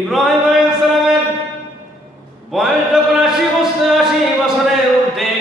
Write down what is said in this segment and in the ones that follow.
ইব্রাহিম আলাইহিস সালামের বয়স যখন 80 বছরের ঊর্ধ্বে,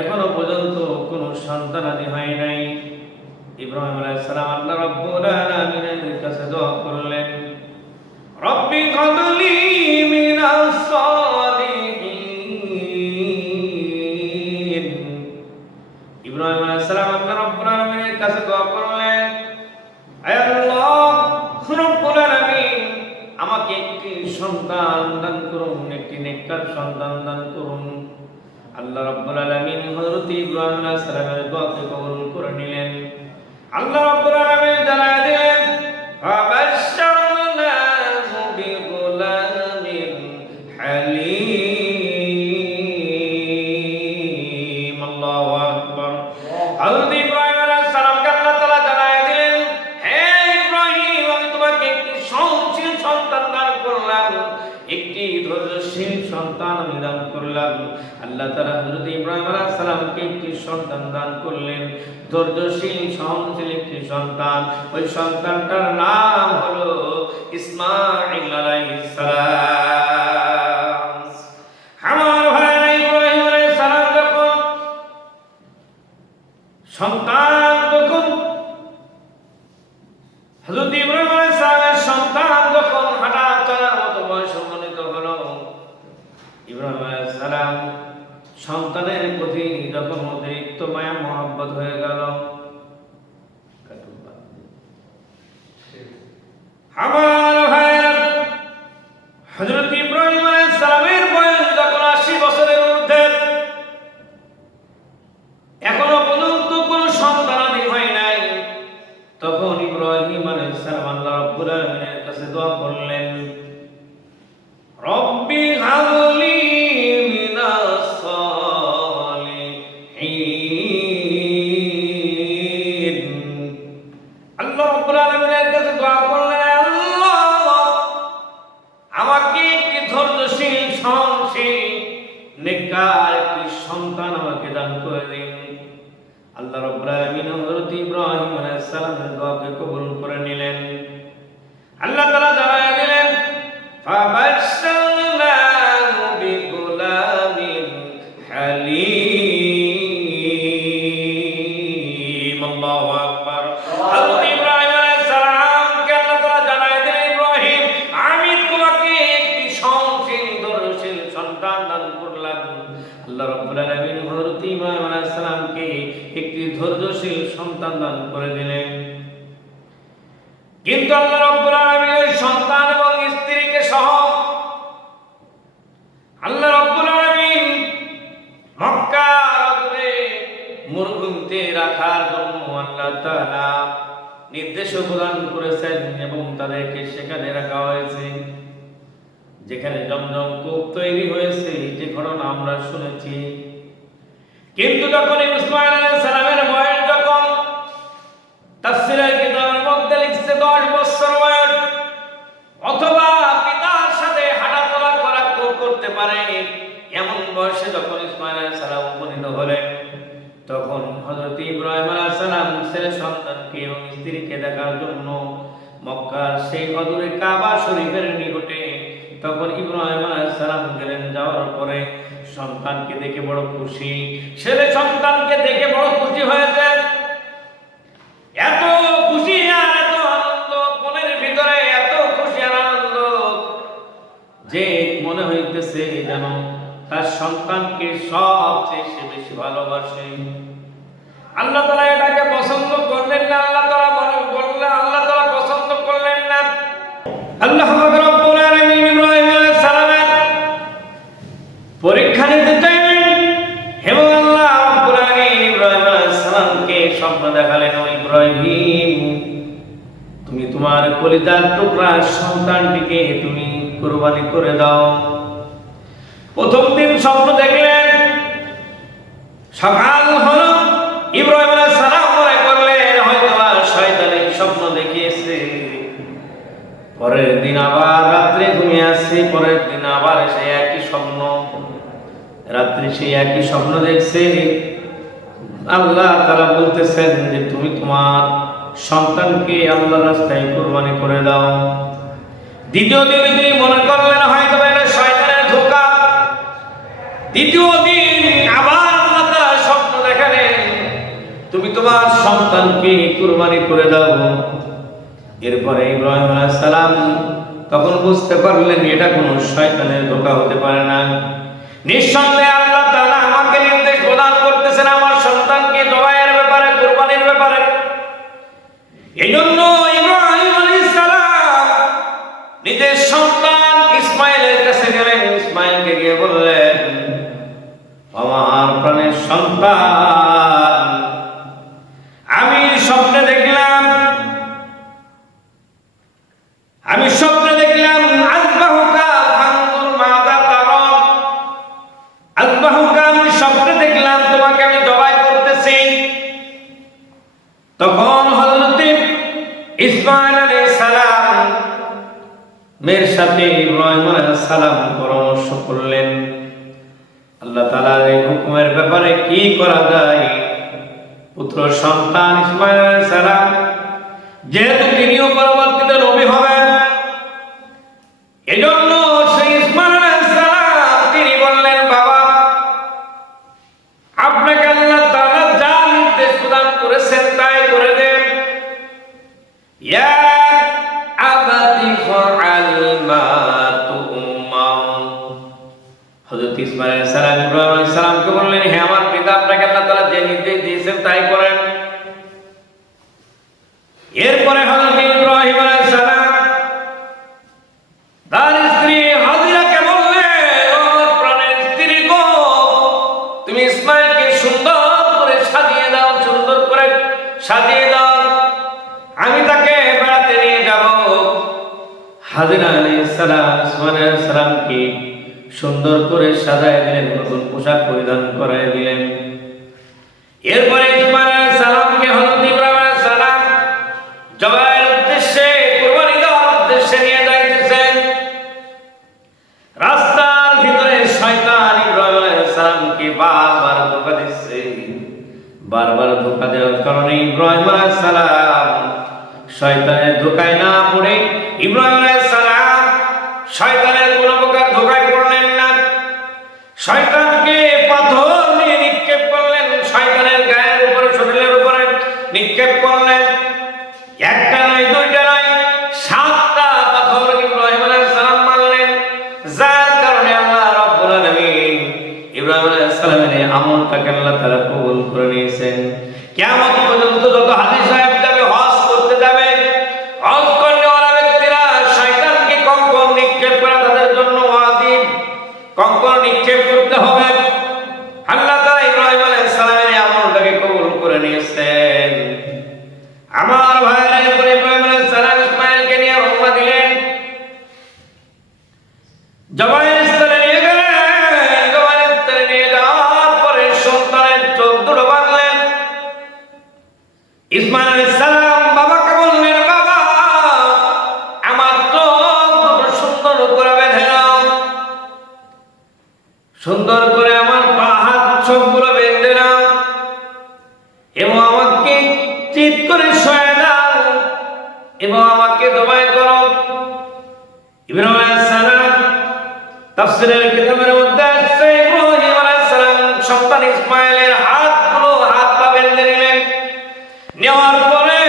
এখনো পর্যন্ত কোনো সন্তানাদি হয় নাই। ইব্রাহিম আলাইহিস সালাম আল্লাহ রাব্বুল আলামিনের কাছে দোয়া করলেন, রব্বি হাবলি মিনাস সালিহিন। ইব্রাহিম আলাইহিস সালাম আল্লাহ রাব্বুল আলামিনের কাছে দোয়া করলেন, হে আল্লাহ রব্বুল আলামিন, আমাকে একটি সন্তান দান করুন, একটি নেককার সন্তান দান করুন। আল্লাহ রাব্বুল আলামিন হযরত ইব্রাহিম আলাইহিস সালামের দোয়াকে কবুল করে নিলেন। আল্লাহ রাব্বুল আলামিন জানায় দিলেন, ফাবাশশারনাহু বিগুলামিন হালিম। আল্লাহু আকবার। হযরত ইব্রাহিম আলাইহিস সালামকে আল্লাহ তাআলা জানায় দিলেন, হে ইব্রাহিম, আমি তোমাকে একটি সহনশীল সন্তান দান করলাম, একটি ধৈর্যশীল সন্তান আমি দান করলাম। আল্লাহ তাআলা হযরত ইব্রাহিম আলাইহিস সালামকে একটি সন্তান দান করলেন, ধৈর্যশীল সহনশীল একটি সন্তান। ওই সন্তানটার নাম হলো ইসমাঈল আলাইহিস সালাম। আমার ভাইরা, ইব্রাহিম আলাইহিস সালাম যখন সন্তান, যখন হযরত ইব্রাহিম আলাইহিস সালামের সন্তান যখন হাঁটা চলার মতো বয়স উপনীত হলো, ইব্রাহিম আলাইহিস সালাম সন্তানের প্রতি যখন অতিরিক্ত মায়া মহব্বত হয়ে গেল, আমার ভাইরা, হযরত ইব্রাহিম আলাইহিস সালামের বয়স যখন 80 বছরের ঊর্ধ্বে, এখনো পর্যন্ত কোনো সন্তানাদি হয় নাই, তখন ইব্রাহিম আলাইহিস সালাম আল্লাহ রাব্বুল আলামিনের কাছে দোয়া করলেন, রব্বি হাবলি মিনাস সালিহিন। আল্লাহ রাব্বুল আলামিনের কাছে দোয়া করলেন, আল্লাহ আমাকে একটি ধৈর্যশীল সহনশীল নেককার একটি সন্তান আমাকে দান করে দিন। আল্লাহ রাব্বুল আলামিন হযরত ইব্রাহিম আলাইহিস সালামের দোয়াকে কবুল করে নিলেন। আল্লাহ তাআলা জানায় দিলেন, ফাবাশশারনাহু বিগুলামিন হালিম। আল্লাহু আকবার। হযরত ইব্রাহিম আলাইহিস সালামকে আল্লাহ তাআলা জানায় দিলেন, ইব্রাহিম, আমি তোমাকে একটি সহনশীল ধৈর্যশীল সন্তান দান করলাম। আল্লাহ রাব্বুল আলামিন হযরত ইব্রাহিম আলাইহিস সালামকে একটি ধৈর্যশীল সন্তান দান করে দিলেন। কিন্তু আল্লাহ রাব্বুল আলামিন ওই সন্তান এবং স্ত্রীকে সহ আল্লাহ রাব্বুল আলামিন মক্কার মরুভূমিতে রাখার জন্য আল্লাহ তাআলা নির্দেশ প্রদান করেছেন এবং তাদেরকে সেখানে রাখা হয়েছে, যেখানে জমজম কূপ তৈরি হয়েছে, যে ঘটনা আমরা শুনেছি। কিন্তু যখন ইসমাঈল আলাইহিস সালামের বয়স, যখন তাফসীরের কিতাবের মধ্যে লিখছে 10 বছর বয়স, অথবা পিতার সাথে হাঁটাচলা করতে পারে এমন বয়সে যখন ইসমাঈল আলাইহিস সালাম উপনীত হলেন, তখন হযরত ইব্রাহিম আলাইহিস সালাম ছেলে সন্তানকে এবং স্ত্রীকে দেখার জন্য মক্কার সেই অদূরে কাবা শরীফের নিকটে তখন ইব্রাহিম আলাইহিস সালাম গেলেন। যাওয়ার পরে সন্তানকে দেখে বড় খুশি, ছেলে সন্তানকে দেখে বড় খুশি হয়েছেন। এত খুশি আর এত আনন্দ, মনের ভিতরে এত খুশি আর আনন্দ যে মনে হইতেছে যেন তার সন্তানকে সবচেয়ে সে বেশি ভালোবাসে। আল্লাহ তাআলা এটাকে পছন্দ করলেন না। আল্লাহ তাআলা বললেন, আল্লাহ তাআলা পছন্দ করলেন না। আল্লাহ রাব্বুল আলামিন ইব্রাহিম আলাইহিস সালামের পরীক্ষা নিতে চাইলেন এবং আল্লাহ রাব্বুল আলামিন ইব্রাহিম আলাইহিস সালামকে স্বপ্ন দেখালেন, ও ইব্রাহিম, তুমি তোমার কলিজার টুকরা সন্তানটিকে তুমি কুরবানি করে দাও। প্রথম দিন স্বপ্ন দেখলেন, সকাল হলো, ইব্রাহিম আলাইহিস সালাম মনে করলেন হয়তো শয়তান স্বপ্ন দেখিয়েছে। পরের দিন আবার রাত্রে ঘুমিয়ে আসছে, পরের দিন আবার সেই একই স্বপ্ন, রাত্রে সেই একই স্বপ্ন দেখছে। আল্লাহ তাআলা বলতেছেন যে তুমি তোমার সন্তানকে আল্লাহর রাস্তায় কুরবানি করে দাও। দ্বিতীয় দিন তিনি মনে করলেন হয়তো এটা শয়তানের ধোঁকা। তৃতীয় দিন আবার আল্লাহ তাআলা স্বপ্ন দেখালেন, তুমি তোমার সন্তানকে কুরবানি করে দাও। এরপরে ইব্রাহিম আলাইহিস সালাম তখন বুঝতে পারলেন এটা কোনো শয়তানের ধোঁকা হতে পারে না। নিঃসন্দেহে আল্লাহ তাআলা আমাকে নির্দেশ প্রদান করতেছেন আমার সন্তানকে জবাইয়ের ব্যাপারে, কুরবানির ব্যাপারে। এজন্য ইব্রাহিম আলাইহিস সালাম নিজের সন্তান ইসমাইলের কাছে গেলেন। ইসমাইলকে গিয়ে বললেন, আমার প্রাণের সন্তান, আমি স্বপ্নে দেখলাম আযবাহুকা ফানজুর মাযা তারা। আযবাহুকা, আমি স্বপ্নে দেখলাম তোমাকে আমি জবাই করতেছি। তখন হযরত ইসমাঈল আলাইহিস সালাম মেয়ের সাথে ইব্রাহিম আলাইহিস সালাম পরামর্শ করলেন আল্লাহ তাআলার এই হুকুমের ব্যাপারে কি করা যায়। পুত্র সন্তান ইসমাঈল আলাইহিস সালাম যেহেতু তিনিও পরবর্তীতে নবী হবেন, এজন্য সেই ইসমাঈল আলাইহিস সালাম তিনি বললেন, বাবা, আপনাকে আল্লাহ তাআলা যা নির্দেশ প্রদান করেছেন তাই করে দেন। ইয়া আবাতি ফাআল মা তু'মার। হযরত ইসমাঈল আলাইহিস সালাম ইব্রাহিম আলাইহিস সালামকে বললেন, হে আমার পিতা, আপনাকে আল্লাহ তাআলা যে নির্দেশ দিয়েছেন তাই করেন। এরপরে হযরত ইব্রাহিম আলাইহিস সালাম তার স্ত্রী হাজিরাকে বললেন, ও আমার প্রাণের স্ত্রী গো, তুমি ইসমাঈলকে সুন্দর করে সাজিয়ে দাও, সুন্দর করে সাজিয়ে দাও, আমি তাকে বেড়াতে নিয়ে যাব। হাজিরা আলাইহিস সালাম ইসমাঈল আলাইহিস সালামকে সুন্দর করে সাজায় দিলেন, নতুন পোশাক পরিধান করায় দিলেন। এরপরে ইসমাঈল আলাইহিস সালামকে হযরত ইব্রাহিম আলাইহিস সালাম জবাইয়ের উদ্দেশ্যে, কুরবানি দেওয়ার উদ্দেশ্যে নিয়ে যাইতেছেন। রাস্তার ভিতরে শয়তান ইব্রাহিম আলাইহিস সালামকে বারবার ধোঁকা দিচ্ছে। বারবার ধোঁকা দেওয়ার কারণে ইব্রাহিম আলাইহিস সালাম শয়তানের ধোঁকায় না পড়ে ইব্রাহিম আলাইহিস সালাম শয়তানের কোনো প্রকার ধোঁকায় পড়লেন না। শয়তানকে পাথর নিয়ে নিক্ষেপ করলেন, শয়তানের গায়ের উপরে, শরীরের উপরে নিক্ষেপ করলেন। একটা নয়, দুইটা নয়, 7টা পাথর ইব্রাহিম আলাইহিস সালাম মারলেন, যার কারণে আল্লাহ রাব্বুল আলামিন ইব্রাহিম আলাইহিস সালামের এই আমলটাকে আল্লাহ তাআলা কবুল করে নিয়েছেন। কিয়ামত পর্যন্ত যত হাজী সাহেব যাবে, হজ করতে যাবে, হজ করতে ওরা ব্যক্তিরা শয়তানকে কঙ্কর নিক্ষেপ করা তাদের জন্য ওয়াজিব, কঙ্কর নিক্ষেপ করতে হবে। আল্লাহ তাআলা ইব্রাহিম আলাইহিস সালামের এই আমলটাকে কবুল করে নিয়েছেন। আমার ভাইরা, এরপরে ইব্রাহিম আলাইহিস সালাম ইসমাঈলকে নিয়ে রওনা দিলেন, জবাইয়ের স্থলে নিয়ে গেলেন। জবাইয়ের স্থলে নিয়ে যাওয়ার পরে সন্তানের চোখ দুটো বাঁধলেন। ইসমাঈল আলাইহিস সালাম বাবাকে বললেন, বাবা, আমার চোখ দুটো সুন্দর করে বেঁধে নাও, সুন্দর করে আমার পা হাত সবগুলো বেঁধে নাও এবং আমাকে চিৎ করে শোয়া দাও এবং আমাকে জবাই করো। ইব্রাহিম আলাইহিস সালাম তাফসীরের কিতাবের মধ্যে আছে, ইব্রাহিম আলাইহিস সালাম সন্তান ইসমাঈলের হাত পা বেঁধে নিলেন। নেওয়ার পরে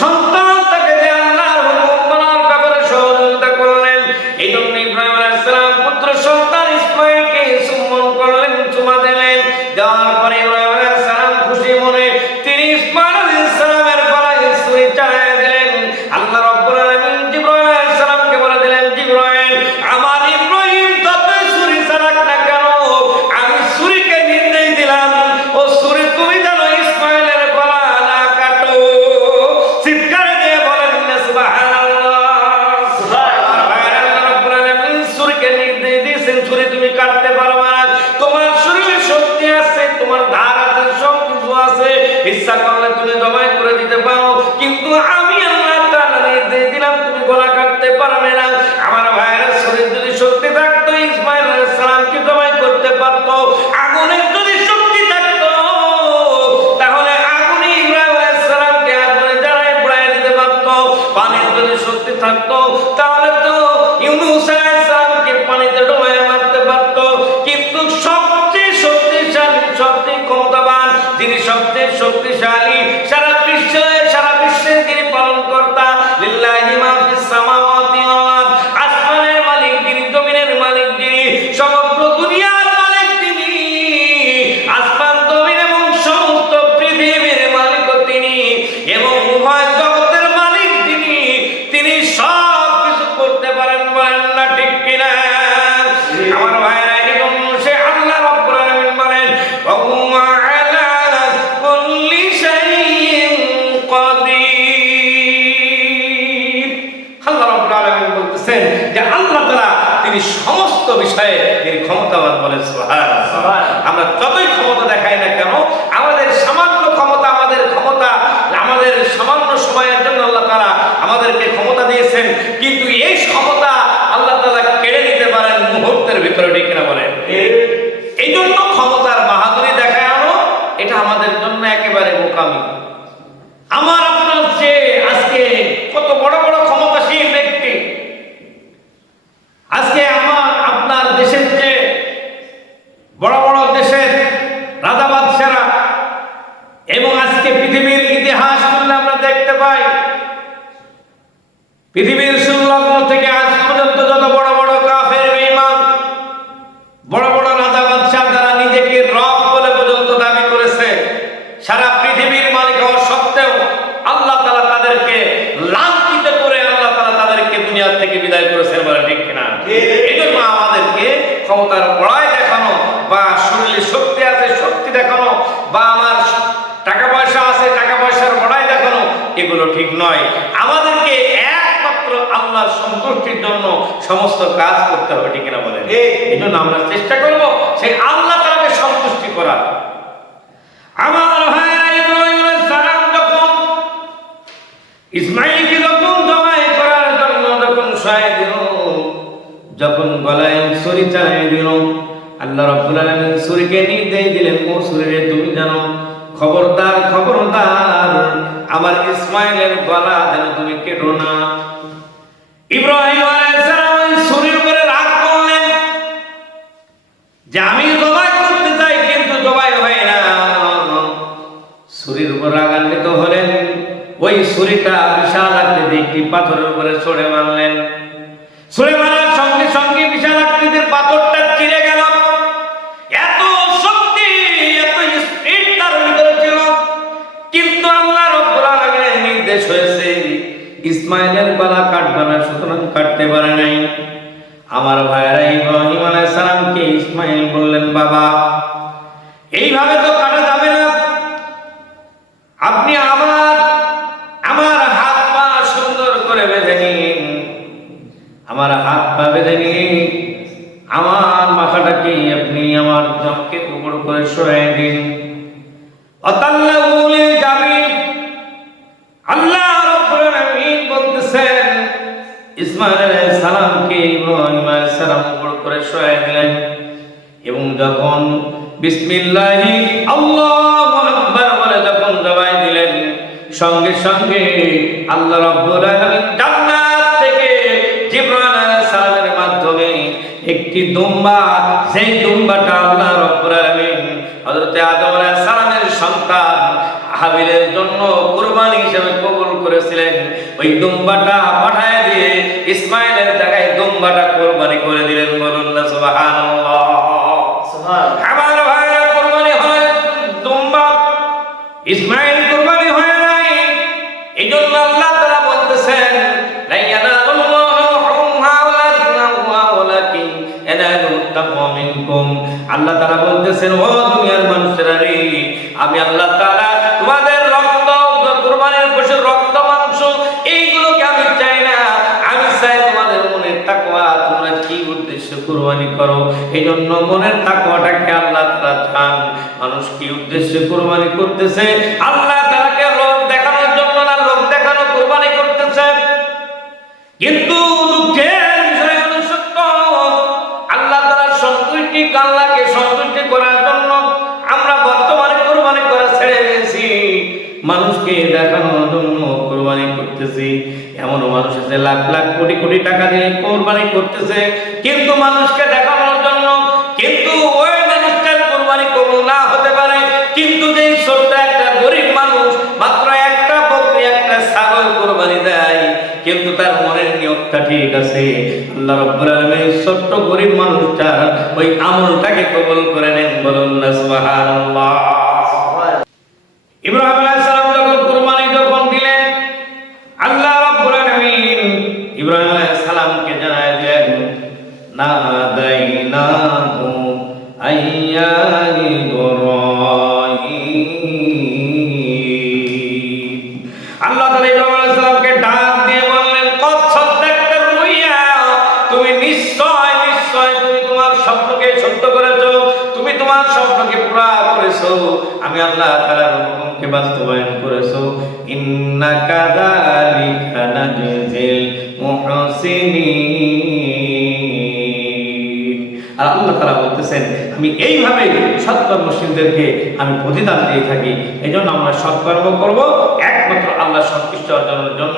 সন্তান তাকে যে আল্লাহর হুকুম মানার ব্যাপারে সহযোগিতা করলেন। এই জন্য ইব্রাহিম আলাইহিস সালাম পুত্র সন্তান ইসমাঈলকে চুম্বন করলেন, চুমা দিলেন। দেওয়ার পরে ইব্রাহিম আলাইহিস সালাম খুশি মনে তিনি ইসমাঈল আলাইহিস সালামের গলায় ছুরি চালায় দিলেন। আল্লাহ রাব্বুল আলামিন জিবরাইল আলাইহিস সালামকে বলে দিলেন, জিবরাইল, আমার ইব্রাহিম যতই ছুরি চালাক না কেন, আমি ছুরিকে নির্দেশ দিলাম, ও ছুরি তুমি যেন ইসমাঈলের গলা না কাটো। চিৎকার দিয়ে বলেন না সুবহানাল্লাহ। সুবহানাল্লাহ। আল্লাহ রাব্বুল আলামিন ছুরিকে নির্দেশ দিয়েছেন, ছুরি তুমি কাটতে পারবে না, তোমার শরীরে শক্তি আছে, তোমার ধার আছে, সব কিছু আছে, ইচ্ছা করলে তুমি জবাই করে দিতে পারো, কিন্তু আমি আল্লাহ তাআলা নির্দেশ দিলাম তুমি গলা কাটতে পারবে না। আমার ভাইয়েরা, শরীরে যদি শক্তি থাকতো ইসমাঈল আলাইহিস সালামকে জবাই করতে পারতো। আগুনের যদি শক্তি থাকতো তাহলে আগুনে ইব্রাহিম আলাইহিস সালামকে আগুনে জ্বালায় পোড়ায় দিতে পারতো। পানির যদি শক্তি থাকতো তাহলে তো তিনি সবচেয়ে শক্তিশালী, সারা বিশ্বের তিনি পালনকর্তা। লিল্লাহি মা ফিস সামাওয়াতি ওয়াল আরদ, আসমানের মালিক যিনি, জমিনের মালিক যিনি, সমগ্র দুনিয়ার মালিক তিনি, আসমান জমিন এবং সমস্ত পৃথিবীর মালিক তিনি, এবং উভয় জগতের মালিক যিনি, তিনি সব কিছু করতে পারেন। বলেন না ঠিক কিনা? আমার ভাইরা, এবং সে আল্লাহ রাব্বুল আলামিন বলেন, ওয়া আলা কুল্লি শাইইন কাদির। আল্লাহ রাব্বুল আলামিন বলতেছেন যে আল্লাহ তাআলা তিনি সমস্ত বিষয়ে তিনি ক্ষমতাবান। বলেন সুবহানাল্লাহ। আমরা যতই ক্ষমতা দেখাই না কেন, আমাদের সামান্য ক্ষমতা, আমাদের সামান্য সময়ের জন্য আল্লাহ তাআলা আমাদেরকে ক্ষমতা দিয়েছেন, কিন্তু এই ক্ষমতা আল্লাহ তাআলা কেড়ে নিতে পারেন মুহূর্তের ভিতরে। ঠিক কিনা বলেন? এই জন্য ক্ষমতার বাহাদুরি দেখায় আনো, এটা আমাদের জন্য একেবারে বোকামি। আমার আপনার যে আজকে কত বড় বড় ক্ষমতাশীল ব্যক্তি, আজকে আমার আপনার দেশের যে বড় বড় দেশের রাজা বাদশারা, এবং আজকে পৃথিবীর ইতিহাস করলে আমরা দেখতে পাই, পৃথিবীর সংলগ্ন থেকে আজ পর্যন্ত যত বড় বড় কাফের বেঈমান, বড় বড় রাজা বাদশা যারা নিজেকে রব বলে পর্যন্ত দাবি করেছে, সারা পৃথিবীর মালিক হওয়া সত্ত্বেও আল্লাহ তাআলা তাদেরকে লাঞ্ছিত করে আল্লাহ তাআলা তাদেরকে দুনিয়া থেকে বিদায় করেছেন। বলে ঠিক কিনা? এই জন্য আমাদেরকে ক্ষমতার বড়াই দেখানো, বা শরীরে শক্তি আছে শক্তি দেখানো, বা আমার টাকা পয়সা আছে টাকা পয়সার বড়াই দেখানো, এগুলো ঠিক নয়। আমাদেরকে একমাত্র আল্লাহর সন্তুষ্টির জন্য সমস্ত কাজ করতে হবে। ঠিক কিনা বলেন? এই জন্য আমরা চেষ্টা করব সেই আল্লাহ তাআলাকে সন্তুষ্টি করার। আমার ভাইরা, ইব্রাহিম আলাইহিস সালাম যখন ইসমাঈলকে জবাই করার জন্য সহায় দিল, যখন গলায় ছুরি চালিয়ে দিল, আল্লাহ রাব্বুল আলামিন ছুরিকে নির্দেশ দিলেন, ও ছুরি রে, তুমি জানো, খবরদার খবরদার আমার ইসমাঈলের গলা যেন তুমি কেটো না। ইব্রাহিম আলাইহিস সালাম ওই ছুরির উপরে রাগ করলেন যে আমি জবাই করতে চাই, কিন্তু জবাই হয় না। ছুরির উপর রাগান্বিত হলেন, ওই ছুরিটা বিশাল আকৃতির একটি পাথরের উপরে ছুঁড়ে মারলেন। ছুঁড়ে মারার সঙ্গে সঙ্গে বিশাল আকৃতির পাথরটা চিরে গেল। এত শক্তি, এত স্পিড তার ভিতরে ছিল, কিন্তু আল্লাহ রাব্বুল আলামিনের নির্দেশ হয়েছে ইসমাঈলের গলা কাটবে না, সুতরাং কাটতে পারে নাই। আমার ভাইরা, ইব্রাহিম আলাইহিস সালামকে ইসমাঈল বললেন, বাবা, এইভাবে তো কাটা যাবে না, আপনি আমার হাত পা সুন্দর করে বেঁধে নিন, আমার হাত পা বেঁধে নিন, আমার মাথাটাকে আপনি আমার জমকে উপর করে সরিয়ে দিন। আতাল্লাহু লিল জামিল। আল্লাহ রাব্বুল আলামিন বলতেছেন, ইসমাঈল আলাইহিস সালামকে ইব্রাহিম আলাইহিস সালাম উপর করে সরিয়ে দিলেন, এবং যখন বিসমিল্লাহি আল্লাহু আকবার বলে যখন জবাই দিলেন, সঙ্গে সঙ্গে আল্লাহ রাব্বুল আলামিন জান্নাত থেকে জিবরাইল আলাইহিস সালামের মাধ্যমে একটি দুম্বা, সেই দুম্বাটা আল্লাহ রাব্বুল আলামিন হযরত আদম আলাইহিস সালামের সন্তান হাবিলের জন্য কুরবানি হিসেবে কবুল করেছিলেন, ওই দুম্বাটা পাঠায় দিয়ে ইসমাঈলের জায়গায় দুম্বাটা কুরবানি করে দিলেন। বলুন না সুবহানাল্লাহ। আমার ভাইরা, কুরবানি হয় দুম্বা, ইসমাঈল কুরবানি হয় নাই। এই জন্য আল্লাহ তাআলা বলতেছেন, লা ইয়ানালুল্লাহু লুহুমহা ওয়ালা দিমাউহা ওয়ালাকিন ইয়ানালুহু তাকওয়া মিনকুম। আল্লাহ তাআলা বলতেছেন, ও দুনিয়ার মানুষেরা রে, আমি আল্লাহ তাআলা তোমাদের রক্ত, কুরবানির পশুর রক্ত, মাংস, এইগুলোকে আমি চাই না, আমি চাই তোমাদের মনের তাকওয়া, তোমরা কি উদ্দেশ্যে কুরবানি করো। এই জন্য মনের তাকওয়াটাকে আল্লাহ তাআলা চান। মানুষ কি উদ্দেশ্যে কুরবানি করতেছে? আল্লাহ তাআলাকে লোক দেখানোর জন্য না, লোক দেখানো কুরবানি করতেছে। কিন্তু দুঃখের বিষয় হলো সত্য, আল্লাহ তাআলার সন্তুষ্টি, আল্লাহকে সন্তুষ্টি করার জন্য আমরা বর্তমানে কুরবানি করা ছেড়ে দিয়েছি, মানুষকে দেখানোর জন্য কুরবানি করতেছি। এমন মানুষ আছে লাখ লাখ কোটি কোটি টাকা দিয়ে কুরবানি করতেছে, কিন্তু মানুষকে দেখানোর জন্য। কিন্তু ওই মানুষটার কুরবানি কবুল না হতে পারে, কিন্তু যেই ছোট নিয়তটা ঠিক আছে, আল্লাহ রাব্বুল আলামিন ছোট্ট গরিব মানুষটার ওই আমলটাকে কবুল করে নেন। বলুন না সুবহানাল্লাহ। ইব্রাহিম আলাইহিস সালাম যখন কুরবানি যখন দিলেন, আল্লাহ রাব্বুল আলামিন ইব্রাহিম আলাইহিস সালামকে জানায় দিলেন, নাদাইনাহু আইয়া ইব্রাহিম। আল্লাহ তাআলা ইব্রাহিম আলাইহিস সালামকে ডাক দিয়ে বললেন, কদ সাদ্দাকতা রুইয়া, তুমি নিশ্চয় নিশ্চয় তুমি তোমার স্বপ্নকে সত্য করেছো, তুমি তোমার স্বপ্নকে পুরা করেছো, আমি আল্লাহ তাআলার হুকুমকে বাস্তবায়ন করেছো। ইন্নাকা যালিকা নাজজিল মুহসিনিন। আর আল্লাহ তাআলা বলতেছেন, আমি এইভাবে সৎকর্মশীলদেরকে আমি প্রতিদান দিয়ে থাকি। এই জন্য আমরা সৎকর্ম করব একমাত্র আল্লাহ সন্তুষ্টি অর্জনের জন্য।